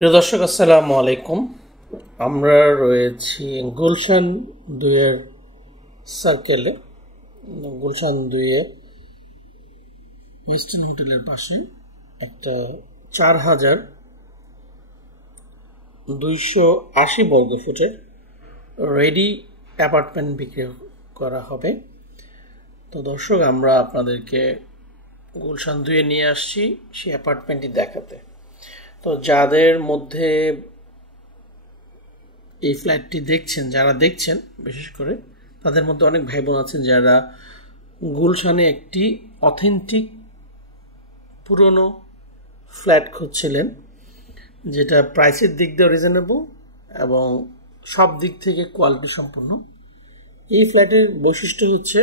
প্রিয় দর্শক, আসসালামু আলাইকুম। আমরা রয়েছি গুলশান 2-এর সার্কেলে, গুলশান 2-এ ওয়েস্টার্ন হোটেলের পাশে একটা 4,280 বর্গ ফুটের রেডি অ্যাপার্টমেন্ট বিক্রি করা হবে। তো দর্শক, আমরা আপনাদেরকে গুলশান 2-এ নিয়ে আসছি সেই অ্যাপার্টমেন্টটি দেখাতে। তো যাদের মধ্যে এই ফ্ল্যাটটি দেখছেন, যারা দেখছেন বিশেষ করে, তাদের মধ্যে অনেক ভাই বোন আছেন যারা গুলশানে একটি অথেন্টিক পুরনো ফ্ল্যাট খুঁজছিলেন, যেটা প্রাইসের দিক দিয়ে রিজনেবল এবং সব দিক থেকে কোয়ালিটি সম্পন্ন। এই ফ্ল্যাটের বৈশিষ্ট্য হচ্ছে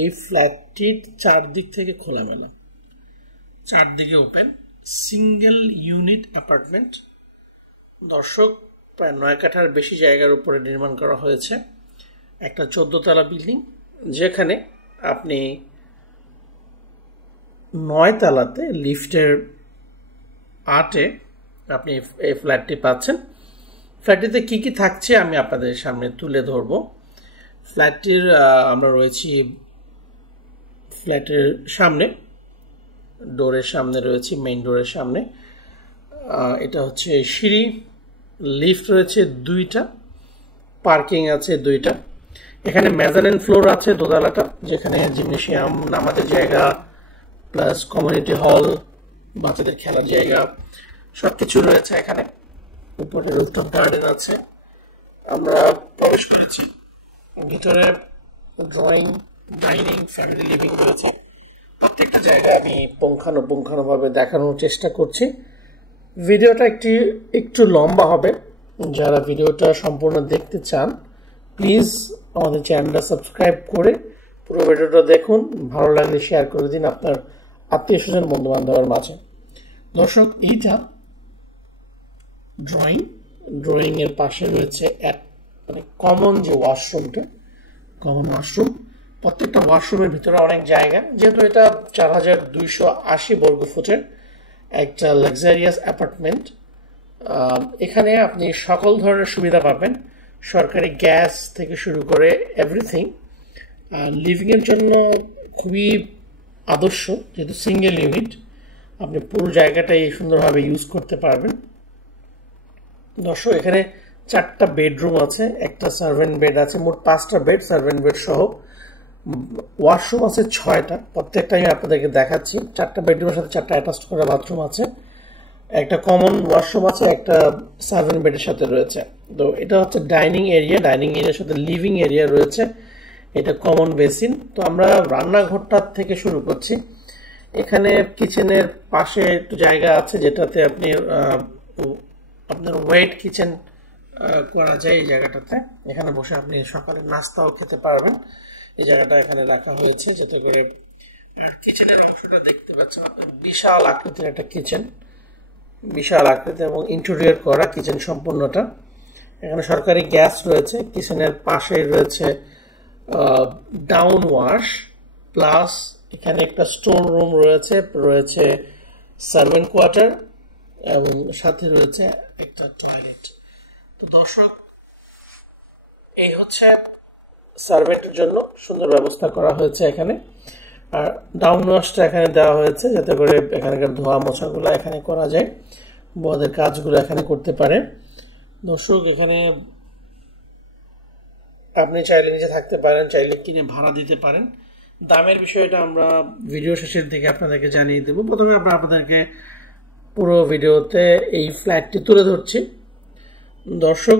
এই ফ্ল্যাটটির চারদিক থেকে খোলামেলা, চারদিকে ওপেন, সিঙ্গেল ইউনিট অ্যাপার্টমেন্ট। দর্শক, প্রায় 9 কাঠার বেশি জায়গার উপরে নির্মাণ করা হয়েছে একটা 14 তলা বিল্ডিং, যেখানে আপনি 9 তলাতে লিফটের 8-এ আপনি এই ফ্ল্যাটটি পাচ্ছেন। ফ্ল্যাটটিতে কি কি থাকছে আমি আপনাদের সামনে তুলে ধরব। ফ্ল্যাটটির আমরা রয়েছি ফ্ল্যাটের সামনে, ডোরের সামনে রয়েছে, মেইন ডোরের সামনে। এটা হচ্ছে সিঁড়ি, লিফট রয়েছে 2টা, পার্কিং আছে 2টা। এখানে মেজানিন ফ্লোর আছে দোতলাটা, যেখানে জিমনেশিয়াম, নামাজের জায়গা, প্লাস কমিউনিটি হল, বাচ্চাদের খেলার জায়গা সবকিছু রয়েছে এখানে। উপরে রুফটপ গার্ডেন আছে। আমরা প্রবেশ করেছি, ভিতরে ড্রয়িং, ডাইনিং, ফ্যামিলি লিভিং রয়েছে। প্রত্যেকটা জায়গায় আমি পুঙ্খানুপুঙ্খানুভাবে দেখানোর চেষ্টা করছি। ভিডিওটা একটু লম্বা হবে। যারা ভিডিওটা সম্পূর্ণ দেখতে চান, প্লিজ আমাদের চ্যানেলটা সাবস্ক্রাইব করে পুরো ভিডিওটা দেখুন। ভালো লাগলে শেয়ার করে দিন আপনার আত্মীয় স্বজন, বন্ধু বান্ধবের মাঝে। দর্শক, এইটা ড্রয়িং এর পাশে রয়েছে মানে কমন যে ওয়াশরুমটা, কমন ওয়াশরুম। প্রত্যেকটা ওয়াশরুমের ভিতরে অনেক জায়গা, যেহেতু এটা 4,280 বর্গ ফুটের একটা লাক্সারিয়াস অ্যাপার্টমেন্ট। এখানে আপনি সকল ধরনের সুবিধা পাবেন, সরকারি গ্যাস থেকে শুরু করে এভরিথিং। লিভিংয়ের জন্য খুবই আদর্শ, যেহেতু সিঙ্গেল ইউনিট, আপনি পুরো জায়গাটাই সুন্দরভাবে ইউজ করতে পারবেন। দর্শক, এখানে 4টা বেডরুম আছে, একটা সার্ভেন্ট বেড আছে, মোট 5টা বেড সার্ভেন্ট বেড সহ। ওয়াশরুম আছে 6টা, প্রত্যেকটাই আমি আপনাদেরকে দেখাচ্ছি। 4টা বেডরুমের সাথে 4টা অ্যাটাচ করা বাথরুম আছে, একটা কমন ওয়াশরুম আছে, একটা সার্ভেন্ট বেডের সাথে রয়েছে। তো এটা হচ্ছে ডাইনিং এরিয়া, ডাইনিং এরিয়ার সাথে লিভিং এরিয়া রয়েছে, এটা কমন বেসিন। তো আমরা রান্নাঘরটা থেকে শুরু করছি। এখানে কিচেনের পাশে একটু জায়গা আছে, যেটাতে আপনি আপনার ওয়েট কিচেন করা যায় এই জায়গাটাতে। এখানে বসে আপনি সকালে নাস্তাও খেতে পারবেন। এই জায়গাটা এখানে রাখা হয়েছে, যাতে করে কিচেনের অংশটা দেখতে পাচ্ছেন। বিশাল আকৃতির একটা কিচেন, বিশাল আকৃতি এবং ইন্টেরিয়র করা কিচেন সম্পূর্ণটা। এখানে সরকারি গ্যাস রয়েছে। কিচেনের পাশে রয়েছে ডাউন ওয়াশ, প্লাস এখানে একটা স্টোর রুম রয়েছে সার্ভেন্ট কোয়ার্টার, এবং সাথে রয়েছে একটা টয়লেট। দর্শক, এই হচ্ছে সার্ভেন্টের জন্য সুন্দর ব্যবস্থা করা হয়েছে এখানে। আর ডাউন ওয়াশটা এখানে দেওয়া হয়েছে, যাতে করে এখানকার ধোয়া মোছাগুলো এখানে করা যায়, বড়দের কাজগুলো এখানে করতে পারে। দর্শক, এখানে আপনি চাইলে নিচে থাকতে পারেন, চাইলে কিনে ভাড়া দিতে পারেন। দামের বিষয়টা আমরা ভিডিও শেষের দিকে আপনাদেরকে জানিয়ে দেব। প্রথমে আমরা আপনাদেরকে পুরো ভিডিওতে এই ফ্ল্যাটটি তুলে ধরছি। দর্শক,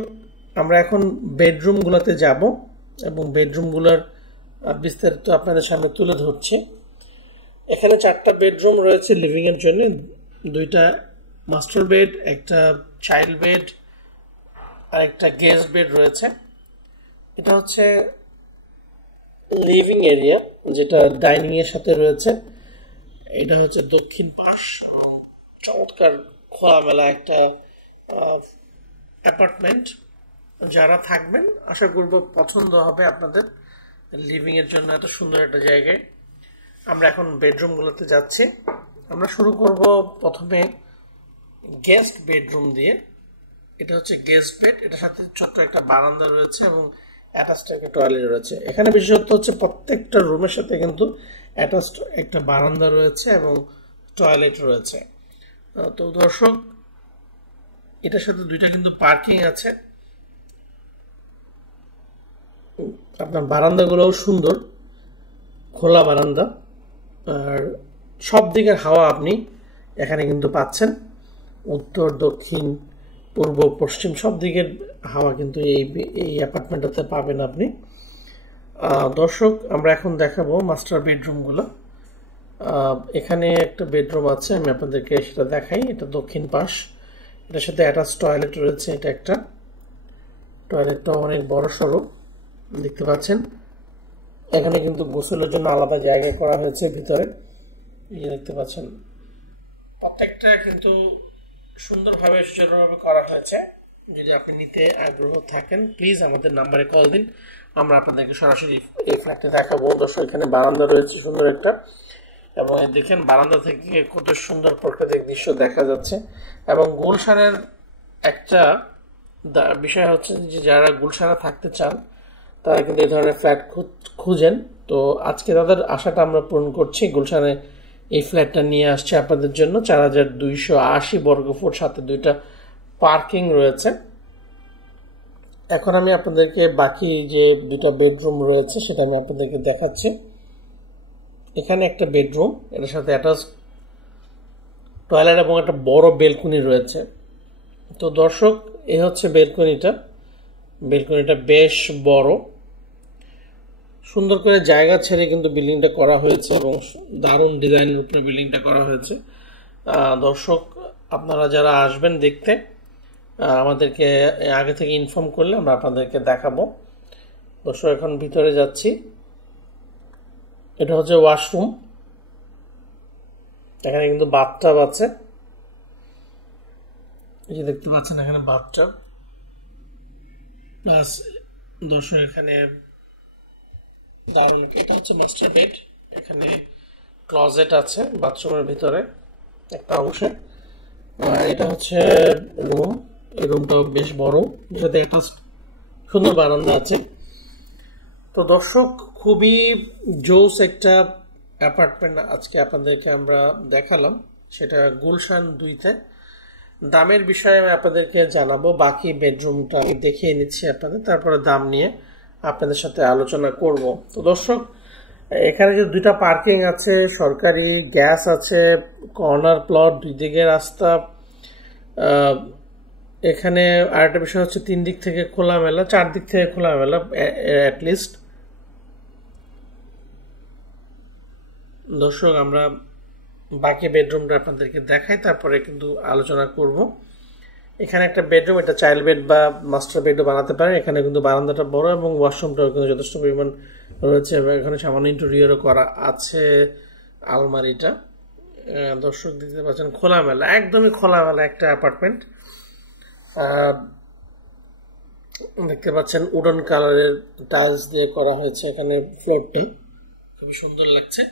আমরা এখন বেডরুমগুলোতে যাব এবং বেডরুমগুলোর বিস্তারিত আপনাদের সামনে তুলে ধরছি। এখানে 4টা বেডরুম রয়েছে লিভিং এর জন্য, 2টা মাস্টার বেড, একটা চাইল্ড বেড আর একটা গেস্ট বেড রয়েছে। এটা হচ্ছে লিভিং এরিয়া, যেটা ডাইনিং এর সাথে রয়েছে। এটা হচ্ছে দক্ষিণ পাশ, চমৎকার খোলামেলা একটা অ্যাপার্টমেন্ট। যারা থাকবেন আশা করব পছন্দ হবে আপনাদের, লিভিং এর জন্য এত সুন্দর একটা জায়গায়। আমরা এখন বেডরুমগুলোতে যাচ্ছি। আমরা শুরু করব প্রথমে গেস্ট বেডরুম দিয়ে। এটা হচ্ছে গেস্ট বেড, এটার সাথে ছোট্ট একটা বারান্দা রয়েছে এবং অ্যাটাচড একটা টয়লেট রয়েছে। এখানে বিশেষত্ব হচ্ছে প্রত্যেকটা রুমের সাথে কিন্তু অ্যাটাচড একটা বারান্দা রয়েছে এবং টয়লেট রয়েছে। তো দর্শক, এটার সাথে দুইটা কিন্তু পার্কিং আছে। আপনার বারান্দাগুলোও সুন্দর, খোলা বারান্দা, আর সব দিকের হাওয়া আপনি এখানে কিন্তু পাচ্ছেন। উত্তর, দক্ষিণ, পূর্ব, পশ্চিম সব দিকের হাওয়া কিন্তু এই অ্যাপার্টমেন্টটাতে পাবেন আপনি। দর্শক, আমরা এখন দেখাবো মাস্টার বেডরুমগুলো। এখানে একটা বেডরুম আছে, আমি আপনাদেরকে সেটা দেখাই। এটা দক্ষিণ পাশ, এটার সাথে অ্যাটাচ টয়লেট রয়েছে। এটা একটা টয়লেটটা অনেক বড় সড়ো দেখতে পাচ্ছেন। এখানে কিন্তু গোসলের জন্য আলাদা জায়গা করা হয়েছে ভিতরে, এই দেখতে পাচ্ছেন। প্রত্যেকটা কিন্তু সুন্দরভাবে সুচারুভাবে করা হয়েছে। যদি আপনি নিতে আগ্রহ থাকেন প্লিজ আমাদের নাম্বারে কল দিন, আমরা আপনাদেরকে সরাসরি এই ফ্ল্যাটটা দেখাবো। দর্শক, এখানে বারান্দা রয়েছে সুন্দর একটা, এবং দেখেন বারান্দা থেকে কত সুন্দর প্রাকৃতিক দৃশ্য দেখা যাচ্ছে। এবং গুলশানের একটা বিষয় হচ্ছে যে যারা গুলশানে থাকতে চান তারা কিন্তু এই ধরনের ফ্ল্যাট খুঁজেন। তো আজকে তাদের আশাটা আমরা পূরণ করছি। গুলশানে এই ফ্ল্যাটটা নিয়ে আসছে আপনাদের জন্য। 4280 বর্গফুট, সাথে দুইটা পার্কিং রয়েছে। এখন আমি আপনাদেরকে বাকি যে দুটো বেডরুম রয়েছে সেটা আমি আপনাদেরকে দেখাচ্ছি। এখানে একটা বেডরুম, এটার সাথে অ্যাটাচ টয়লেট এবং একটা বড় বেলকনি রয়েছে। তো দর্শক, এই হচ্ছে বেলকনিটা। বেলকনিটা বেশ বড়, সুন্দর করে জায়গা ছেড়ে কিন্তু বিল্ডিংটা করা হয়েছে এবং দারুণ ডিজাইনের উপরে বিল্ডিংটা করা হয়েছে। দর্শক, আপনারা যারা আসবেন দেখতে আমাদেরকে আগে থেকে ইনফর্ম করলে আমরা আপনাদেরকে দেখাবো। দর্শক, এখন ভিতরে যাচ্ছি। এটা হচ্ছে ওয়াশরুম, এখানে কিন্তু বাথটাব আছে, এই যে দেখতে পাচ্ছেন এখানে বাথটাব প্লাস। দর্শক, এখানে দারুণ, এটা হচ্ছে মাস্টার বেড। এখানে ক্লজেট আছে বাথরুমের ভিতরে একটা অংশে। এটা হচ্ছে রুম, এই রুমটাও বেশ বড়, সাথে একটা সুন্দর বারান্দা আছে। তো দর্শক, খুবই জোস একটা অ্যাপার্টমেন্ট আজকে আপনাদেরকে আমরা দেখালাম, সেটা গুলশান 2-তে। দামের বিষয়ে আমি আপনাদেরকে জানাবো, বাকি বেডরুমটা আমি দেখিয়ে নিচ্ছি আপনাদের, তারপরে দাম নিয়ে আপনাদের সাথে আলোচনা করব। তো দর্শক, এখানে যে দুইটা পার্কিং আছে, সরকারি গ্যাস আছে, কর্নার প্লট, দুই দিকে রাস্তা। এখানে আরেকটা বিষয় হচ্ছে 3 দিক থেকে খোলামেলা, 4 দিক থেকে খোলামেলা অ্যাটলিস্ট। দর্শক, আমরা বাকি বেডরুমটা আপনাদেরকে দেখাই, তারপরে কিন্তু আলোচনা করব। এখানে একটা বেডরুম, এটা চাইল্ড বেড বা মাস্টার বেডও বানাতে পারেন। এখানে কিন্তু বারান্দাটা বড় এবং ওয়াশরুমটাও কিন্তু যথেষ্ট পরিমাণ রয়েছে এবং এখানে সামান্য ইন্টেরিয়রও করা আছে আলমারিটা। দর্শক, দেখতে পাচ্ছেন খোলামেলা, একদমই খোলামেলা একটা অ্যাপার্টমেন্ট। দেখতে পাচ্ছেন উডন কালারের টাইলস দিয়ে করা হয়েছে এখানে ফ্লোরটা, খুবই সুন্দর লাগছে।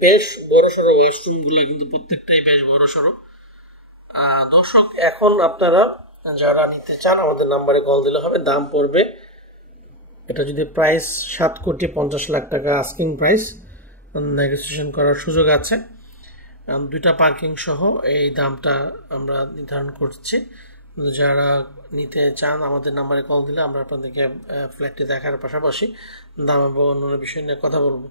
বেশ বড় সড়ো ওয়াশরুম গুলো কিন্তু প্রত্যেকটাই বেশ বড় সড়ো। দর্শক, এখন আপনারা যারা নিতে চান আমাদের নাম্বারে কল দিলে হবে। দাম পড়বে, এটা যদি প্রাইস 7,50,00,000 টাকা আস্কিং প্রাইস, নেগোসিয়েশন করার সুযোগ আছে। দুইটা পার্কিং সহ এই দামটা আমরা নির্ধারণ করছি। যারা নিতে চান আমাদের নাম্বারে কল দিলে আমরা আপনাদেরকে ফ্ল্যাটটি দেখার পাশাপাশি দাম এবং অন্যান্য বিষয় নিয়ে কথা বলবো।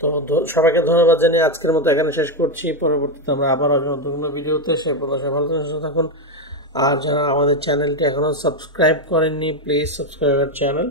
তো সবাইকে ধন্যবাদ জানিয়ে আজকের মতো এখানে শেষ করছি। পরবর্তীতে আমরা আবার নতুন কোনো ভিডিওতে, সে পর্যন্ত ভালো থাকুন। আর যারা আমাদের চ্যানেলটি এখনো সাবস্ক্রাইব করেননি প্লিজ সাবস্ক্রাইব আওয়ার চ্যানেল।